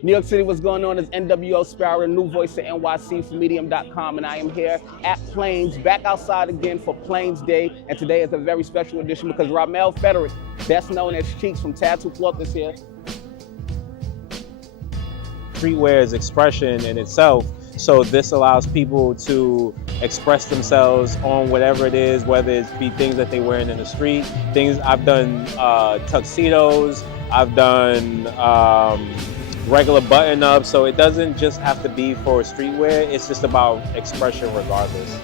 New York City, what's going on? Is nwosparrow, the new voice of NYC for Medium.com, and I am here at Plains, back outside again for Plains Day, and today is a very special edition because Ramell Frederick, best known as Cheeks from Tattoo Cloth, is here. Streetwear is expression in itself, so this allows people to express themselves on whatever it is, whether it be things that they're wearing in the street. I've done tuxedos, I've done regular button-ups, so it doesn't just have to be for streetwear, it's just about expression regardless.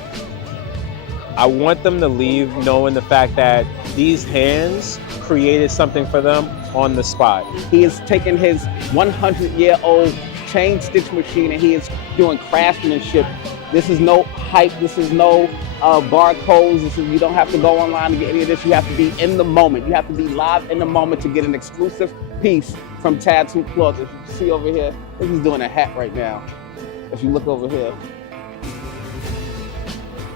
I want them to leave knowing the fact that these hands created something for them on the spot. He is taking his 100-year-old Chainstitch machine and he is doing craftsmanship. This is no hype, this is no barcodes, you don't have to go online to get any of this. You have to be in the moment. You have to be live in the moment to get an exclusive piece from Tattoo Cloth. If you see over here, he's doing a hat right now. If you look over here.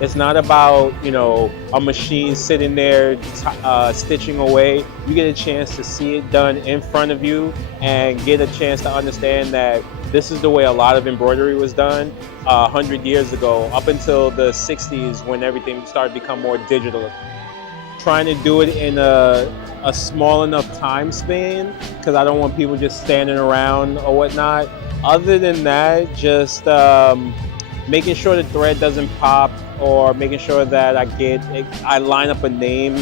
It's not about, a machine sitting there stitching away. You get a chance to see it done in front of you and get a chance to understand that this is the way a lot of embroidery was done 100 years ago, up until the 60s when everything started to become more digital. Trying to do it in a small enough time span, because I don't want people just standing around or whatnot. Other than that, just making sure the thread doesn't pop, or making sure that I line up a name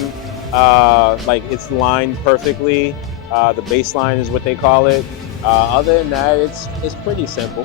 like it's lined perfectly. The baseline is what they call it. Other than that, it's pretty simple.